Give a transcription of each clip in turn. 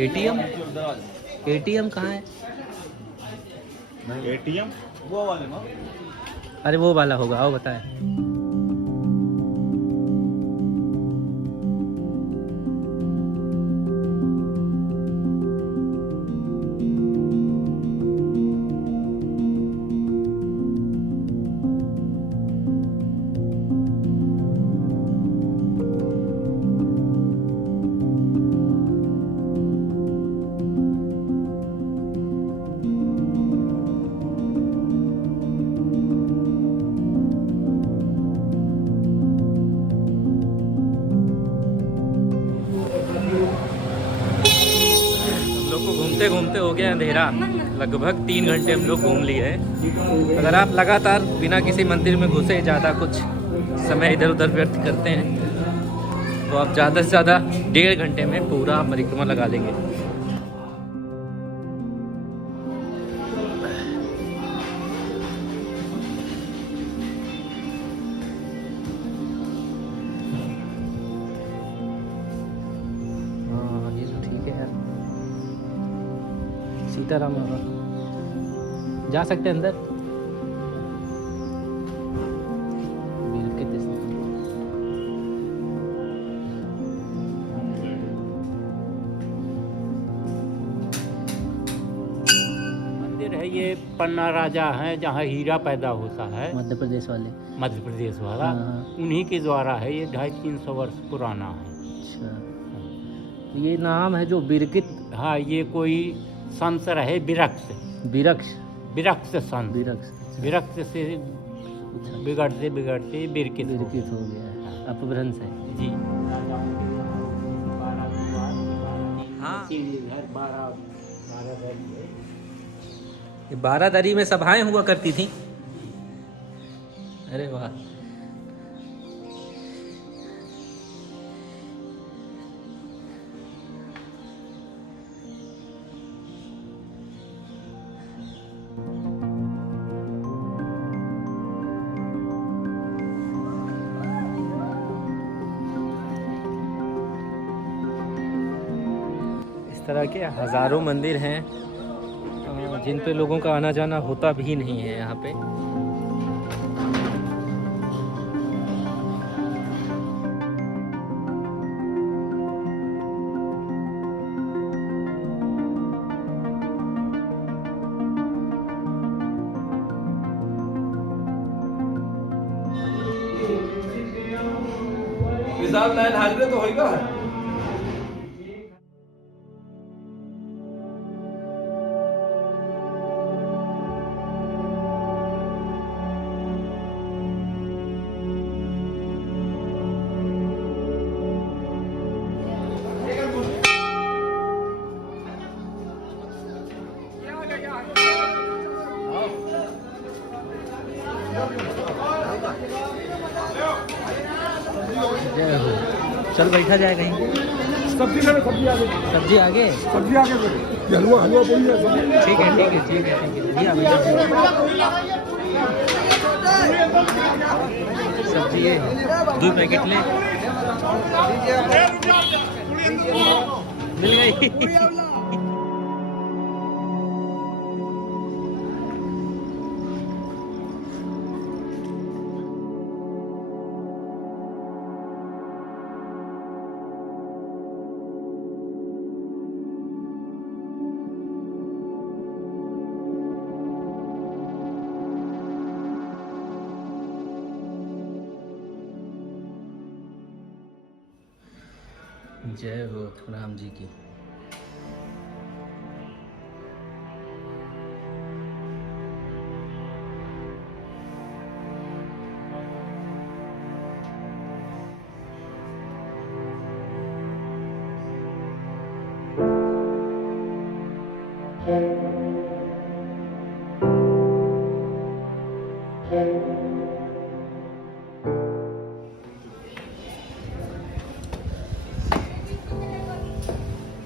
ATM ATM कहाँ है? ATM वो वाले ना। अरे वो वाला होगा, आओ बताएं। घूमते घूमते हो गया अंधेरा, लगभग 3 घंटे हम लोग घूम लिए हैं। अगर आप लगातार बिना किसी मंदिर में घुसे ज़्यादा कुछ समय इधर उधर व्यर्थ करते हैं तो आप ज़्यादा से ज़्यादा 1.5 घंटे में पूरा परिक्रमा लगा लेंगे। हाँ ये तो ठीक है यार, सीताराम जा सकते हैं अंदर। मंदिर है ये, पन्ना राजा है जहाँ हीरा पैदा होता है, मध्य प्रदेश वाले। मध्य प्रदेश वाला। हाँ। उन्हीं के द्वारा है ये, 250-300 वर्ष पुराना है। अच्छा, ये नाम है जो बिरकित। हाँ, ये कोई संत रहे विरक्त, विरक्ष विरक्त संत, विरक्ष विरक्त से बिगड़ते बिगड़ते बिरकित हो बिरकित हो गया है, अपभ्रंश है जी। हाँ। घर 12 है। ये 12 दरी में सभाएं हुआ करती थी। अरे वाह, इस तरह के हजारों मंदिर हैं जिन पे लोगों का आना जाना होता भी नहीं है यहाँ पे। हिसाब लाइन हाजिर तो होगा। जय हो। चल बैठा जाए कहीं। सब्जी ले लो, सब्जी आगे, सब्जी आगे, सब्जी आगे ले लो। हलवा हलवा पूरी है सब्जी। ठीक है ठीक है ठीक है ठीक है भैया भैया। सब्जी ये 2 पैकेट ले, मिल गई। जय हो राम जी की।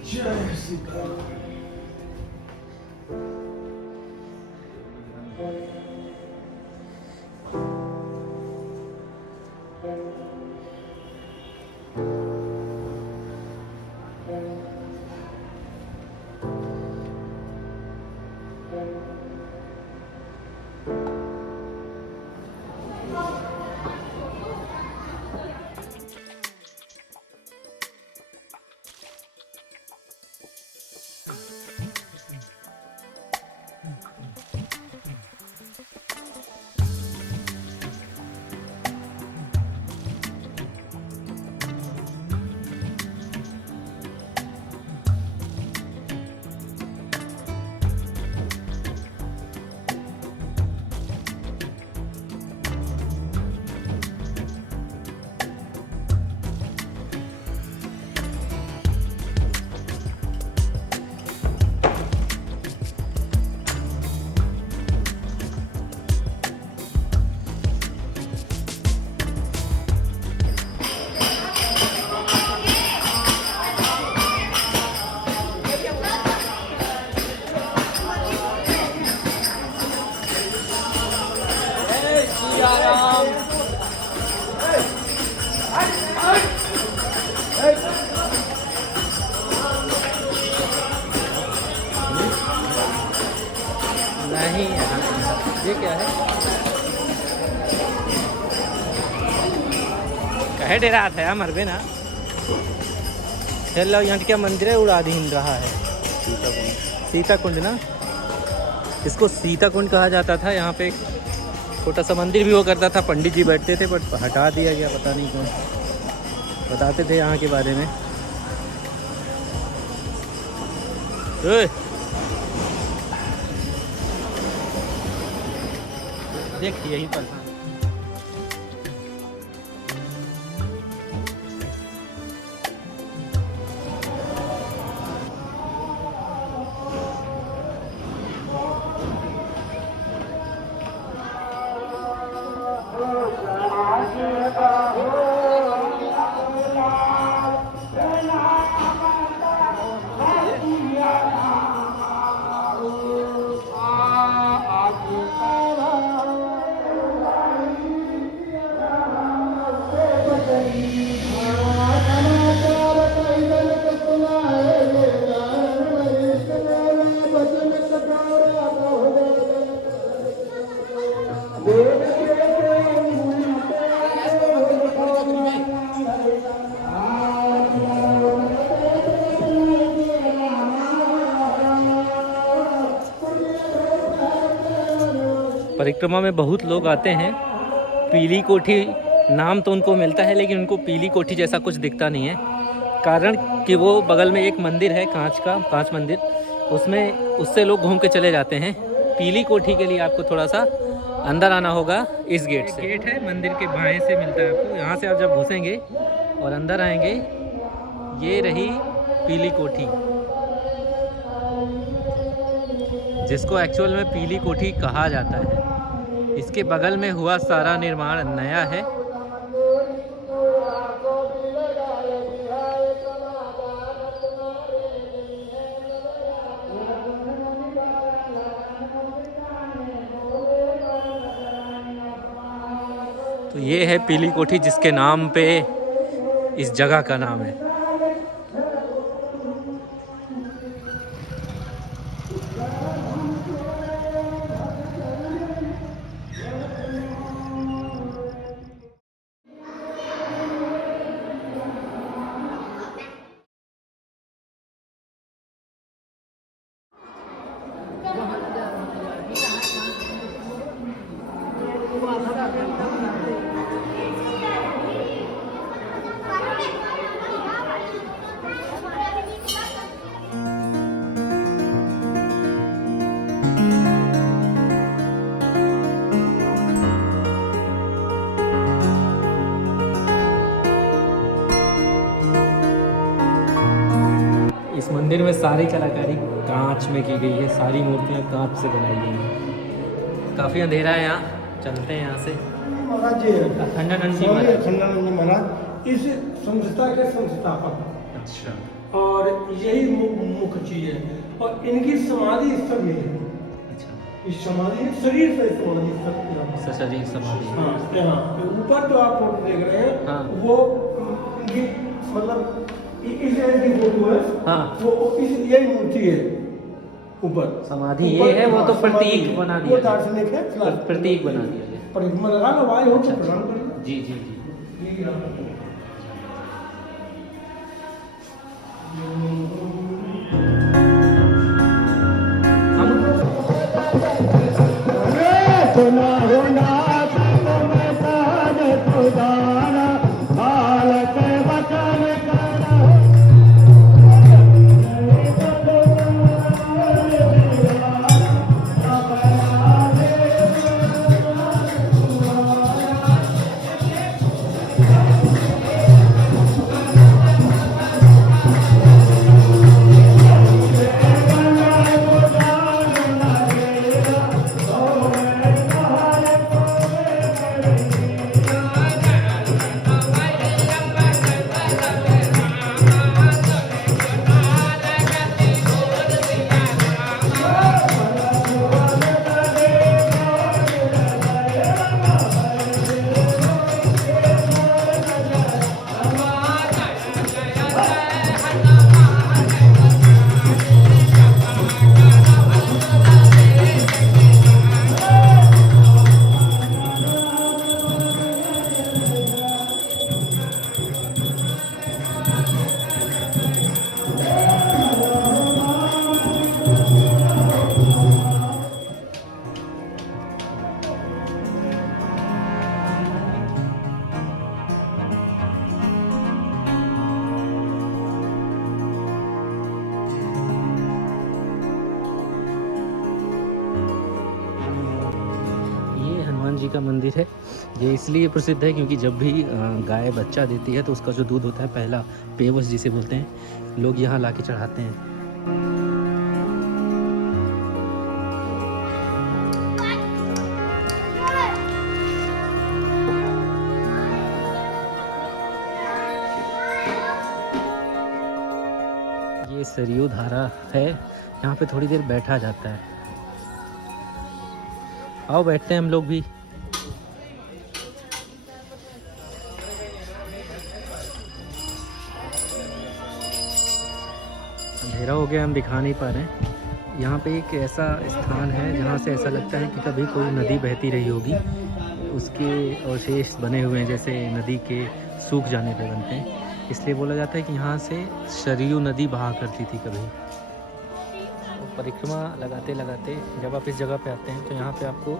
जय श्री राम। है डेरा था यार मरबे ना हेलो यहाँ क्या मंदिर है उड़ा दिन रहा है सीता कुंड ना इसको सीता कुंड कहा जाता था। यहाँ पे एक छोटा सा मंदिर भी हुआ करता था, पंडित जी बैठते थे बट हटा दिया गया, पता नहीं क्यों। बताते थे यहाँ के बारे में। देख यहीं पर परिक्रमा में बहुत लोग आते हैं। पीली कोठी नाम तो उनको मिलता है लेकिन उनको पीली कोठी जैसा कुछ दिखता नहीं है, कारण कि वो बगल में एक मंदिर है कांच मंदिर, उसमें उससे लोग घूम के चले जाते हैं। पीली कोठी के लिए आपको थोड़ा सा अंदर आना होगा इस गेट से। गेट है मंदिर के बाएं से मिलता है आपको। यहाँ से आप जब घुसेंगे और अंदर आएंगे, ये रही पीली कोठी, जिसको एक्चुअल में पीली कोठी कहा जाता है। इसके बगल में हुआ सारा निर्माण नया है। तो ये है पीली कोठी, जिसके नाम पे इस जगह का नाम है। इस मंदिर में सारी कलाकारी कांच में की गई है, सारी मूर्तियां कांच से बनाई गई हैं। काफ़ी अंधेरा है यहाँ, चलते हैं यहाँ से। महाराज जी खंडानंद जी स्वामी महाराज। खंडानंद जी महाराज इस संस्था के संस्थापक, अच्छा और यही मुख्य चीज है। और इनकी समाधि स्थल में है। अच्छा, इस समाधि शरीर से समाधि स्थल शरीर समाधि। हाँ हाँ, ऊपर जो आप फोटो देख रहे हैं, हाँ। वो इनकी मतलब इस की फोटो है। हाँ। वो इस यही मूर्ति है ऊपर। समाधि ये है, वो तो समाधि प्रतीक है। बना वो दिया गया। दार्शनिक है, प्रतीक बना दिया गया। परिक्रमा लगा लो, आए हो तो प्रणाम कर लो। जी जी जी। जी का मंदिर है। ये इसलिए प्रसिद्ध है क्योंकि जब भी गाय बच्चा देती है तो उसका जो दूध होता है, पहला पेवस जिसे बोलते हैं, लोग यहाँ ला के चढ़ाते हैं। ये सरयू धारा है, यहाँ पे थोड़ी देर बैठा जाता है। आओ बैठते हैं हम लोग भी। अंधेरा हो गया, हम दिखा नहीं पा रहे हैं। यहाँ पे एक ऐसा स्थान है जहाँ से ऐसा लगता है कि कभी कोई नदी बहती रही होगी, उसके अवशेष बने हुए हैं, जैसे नदी के सूख जाने पे बनते हैं। इसलिए बोला जाता है कि यहाँ से सरयू नदी बहा करती थी कभी। तो परिक्रमा लगाते लगाते जब आप इस जगह पे आते हैं तो यहाँ पे आपको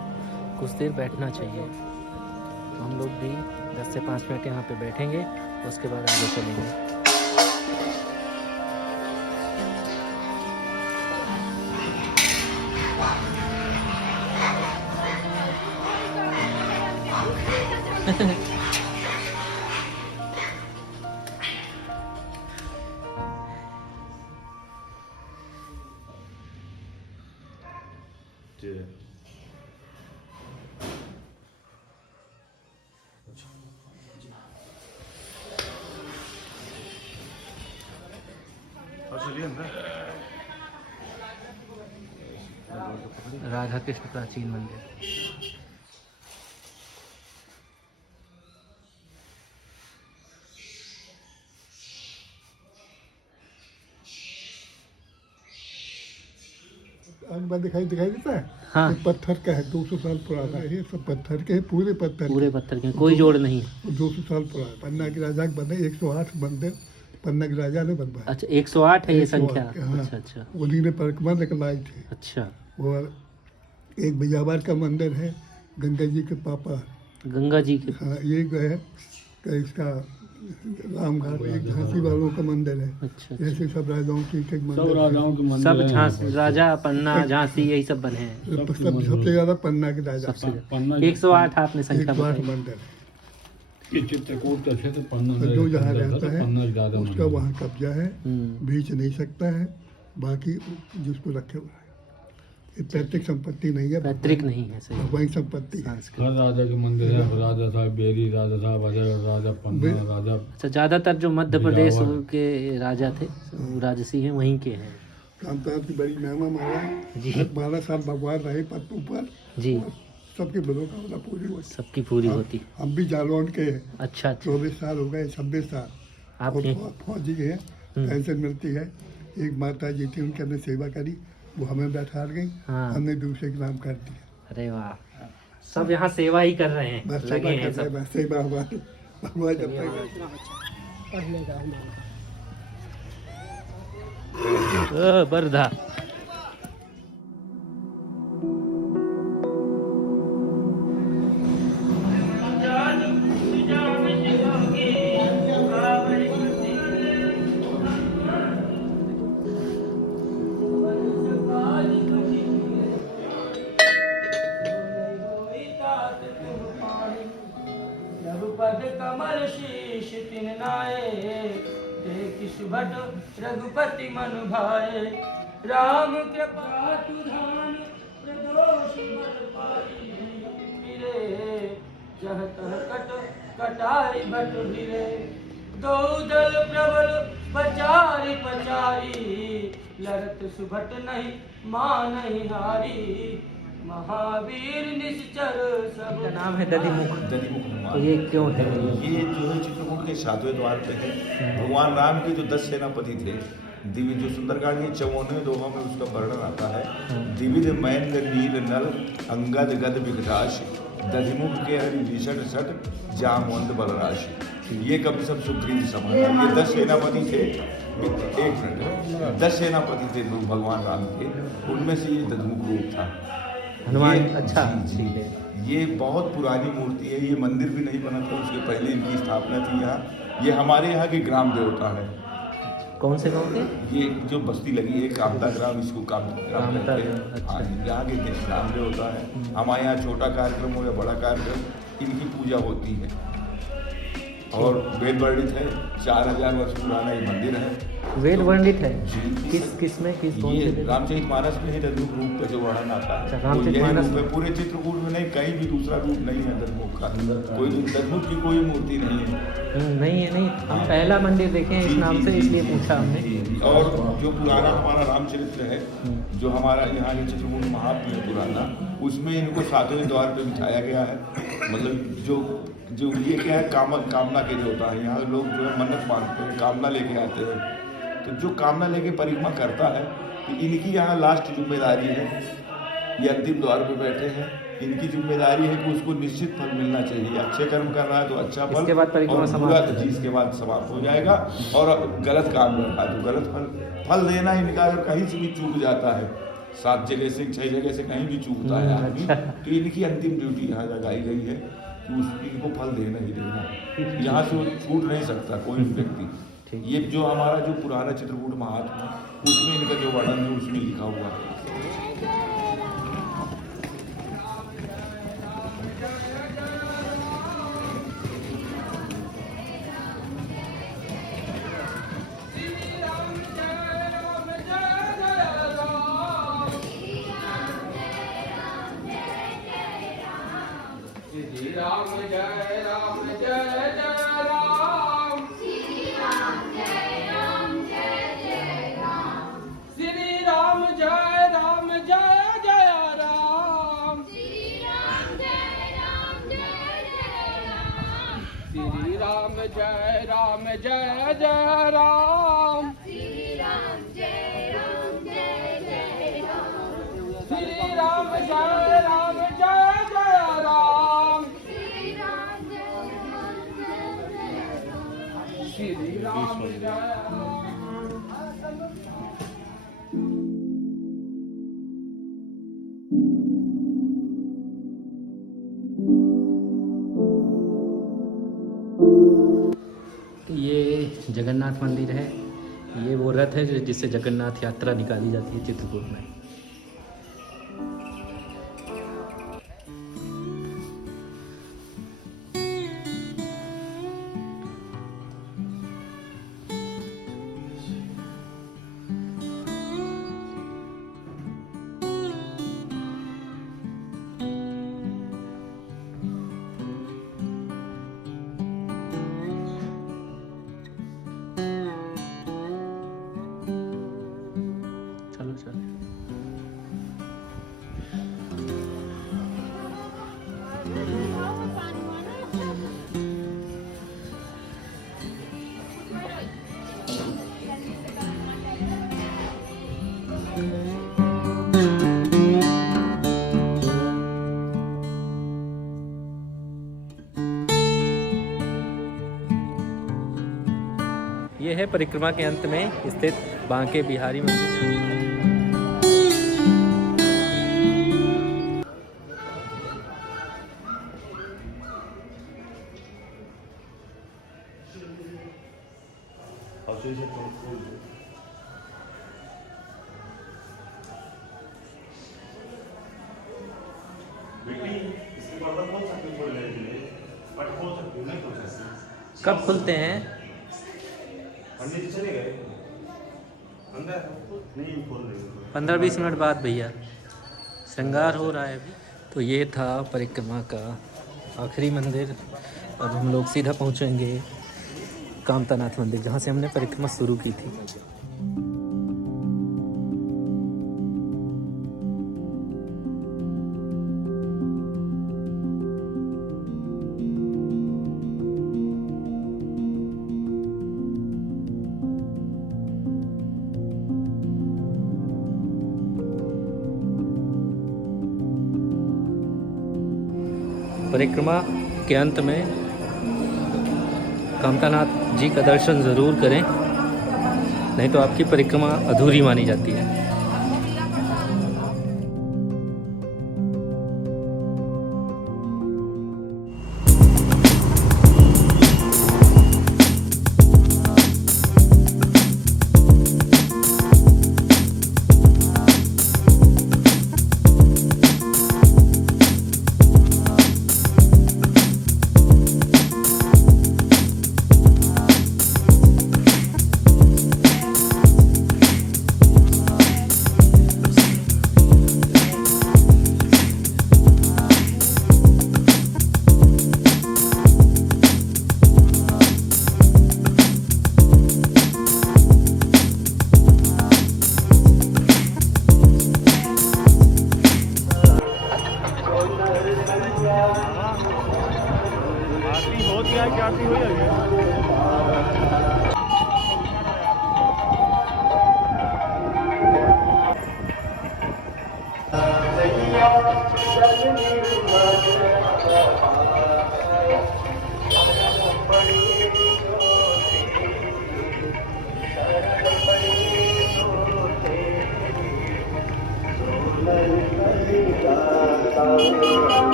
कुछ देर बैठना चाहिए। तो हम लोग भी 10 से 5 मिनट यहाँ पे बैठेंगे, उसके बाद आगे चलेंगे। राधा कृष्ण प्राचीन मंदिर। आग दिखाई देता है। हाँ। ये पत्थर का है, 200 साल पुराना है। ये सब पत्थर के हैं, पूरे पत्थर पूरे पत्थर के, कोई जोड़ नहीं। 200 साल पुराना। पन्ना के राजा के बने 108 मंदिर पन्ना के राजा ने बनवाए। अच्छा, 108 है ये 108, संख्या। हाँ। अच्छा अच्छा उन्हीं ने परिक्रमा निकलवाई थी। अच्छा। वो एक बिजावर का मंदिर है, गंगा जी के पापा। गंगा जी के। हाँ, ये जो है कि इसका रामघाट एक झांसी वालों का मंदिर है। अच्छा। ऐसे सब राजाओं की एक मंदिर है। सब झांसी राजा, पन्ना, झांसी, यही सब बने हैं। सबसे ज्यादा पन्ना के राजा। सबसे 108 आपने संख्या 108 बताई। मंदिर है। ये चित्रकूट का क्षेत्र पन्ना और जो जहाँ रहता है पन्ना ज्यादा उसका वहाँ कब्जा है, हम्म। बेच नहीं सकता है। बाकी जिसको रखे हुआ है, ये पैतृक संपत्ति नहीं है, पैतृक नहीं है, सही। वही संपत्ति है। संस्कृत। हर राजा के मंदिर है। राजा साहब बेरी, राजा साहब अजय, राजा पन्ना, राजा अच्छा, ज्यादातर जो मध्य प्रदेश के राजा थे वो राजसी हैं, वहीं के हैं। कामताज की बड़ी महिमा माला जी। 12 साल भगवान रहे पद पर, जी। सबकी मनोकामना पूरी होती। सबकी पूरी होती। हम भी जालौन के हैं। अच्छा अच्छा। 24 साल हो गए, 26 साल आप और के? फौजी के हैं, पेंशन मिलती है। एक माता जी थी, उनकी हमने सेवा करी, वो हमें बैठा गई। हाँ। हमने दूसरे के नाम कर दिया। अरे वाह, सब यहाँ सेवा ही कर रहे हैं, बस लगे सेवा हैं कर रहे सब। हैं, सेवा हमारी भगवान जब तक बरधा। रघुपद कमल शीश तिन नाये, देखि सुभट रघुपति मन भाए। राम कृपा तुधान प्रदोष बल पाई, फिरे जह तह कट कटाई भट भिरे। दो दल प्रबल पचारी पचारी, लड़त सुभट नहीं मानहि हारी। महावीर निश्चर सब। का नाम है दधिमुख। दधिमुख तो हनुमान। ये क्यों है? ये जो है चित्रकूट के 7वें द्वार पे है। भगवान राम के जो 10 सेनापति थे, दिव्य जो सुंदरकांड के 54वें दोहों में उसका वर्णन आता है। दिविध महेंद्र नील नल अंगद गद विकटाश, दधिमुख के हरि विषट सट जामवंत बलराश। ये कवि सब सुग्रीव समान। ये 10 सेनापति थे। एक मिनट, 10 सेनापति थे भगवान राम के, उनमें से ये दधिमुख रूप था हनुमान। ये- अच्छा, जी, ठीक है। ये बहुत पुरानी मूर्ति है। ये मंदिर भी नहीं बना था, उसके पहले इनकी स्थापना थी यहाँ। ये हमारे यहाँ के ग्राम देवता है। कौन से गांव के? ये जो बस्ती लगी है कामता ग्राम, इसको कामता ग्राम कामता कहते हैं। ग्राम, अच्छा। हाँ, यहाँ के नाम से होता है। हमारे यहाँ छोटा कार्यक्रम हो या बड़ा कार्यक्रम, इनकी पूजा होती है। और वेद वर्णित है, 4000 वर्ष पुराना ये मंदिर है। वेद वर्णित है? जी। किस में कौन ये से? रामचरितमानस में ही रजमुख रूप का जो वर्णन आता है, अच्छा, तो रामचरितमानस यही रूप है। पूरे चित्रकूट में नहीं, कहीं भी दूसरा रूप नहीं है रजमुख का। कोई रजमुख की कोई मूर्ति नहीं है। नहीं है, नहीं हम पहला मंदिर देखे हैं इस नाम से, इसलिए पूछा हमने। और जो पुराना हमारा रामचरित्र है, जो हमारा यहाँ के चित्रकूट महात्म्य है पुराना, उसमें इनको 7वें द्वार पे बिठाया गया है। मतलब जो ये क्या है, कामना के लिए होता है। यहाँ लोग जो है मन्नत मांगते हैं, कामना लेके आते हैं। तो जो कामना लेके परिक्रमा करता है, तो इनकी यहाँ लास्ट जिम्मेदारी है। ये अंतिम द्वार पे बैठे हैं, इनकी जिम्मेदारी है कि उसको निश्चित फल मिलना चाहिए। अच्छे कर्म कर रहा है तो अच्छा फल, इसके बाद परिक्रमा और समाप्त बुरा हो जाएगी। इसके बाद समाप्त हो जाएगा। और गलत काम कर रहा है तो गलत फल देना इनका। अगर कहीं से भी चूक जाता है, 7 जगह से 6 जगह से कहीं भी चूकता है आदमी, तो इनकी अंतिम ड्यूटी यहाँ लगाई गई है कि इनको फल देना ही देना है। यहाँ से वो छूट नहीं सकता कोई भी व्यक्ति। ये जो हमारा जो पुराना चित्रकूट महात्म्य है, उसमें इनका जो वर्णन है उसमें लिखा हुआ है। राम जय राम जय जय राम, श्री राम जय राम जय जय राम, श्री राम जय राम जय जय राम, श्री राम जय राम जय जय राम, श्री राम जय राम जय जय राम, श्री राम जय राम जय जय राम, श्री राम जय राम जय जय राम, श्री राम जय ये जगन्नाथ मंदिर है। ये वो रथ है जिससे जगन्नाथ यात्रा निकाली जाती है चित्रकूट में। चलो चलो। ये है परिक्रमा के अंत में स्थित बांके बिहारी मंदिर। कब खुलते हैं? पंडित चले गए अंदर, नहीं खोल रहे 15-20 मिनट बाद भैया, श्रृंगार हो रहा है अभी। तो ये था परिक्रमा का आखिरी मंदिर। अब हम लोग सीधा पहुंचेंगे कामतानाथ मंदिर, जहां से हमने परिक्रमा शुरू की थी। परिक्रमा के अंत में कामतानाथ जी का दर्शन ज़रूर करें, नहीं तो आपकी परिक्रमा अधूरी मानी जाती है।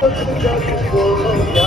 Thank you.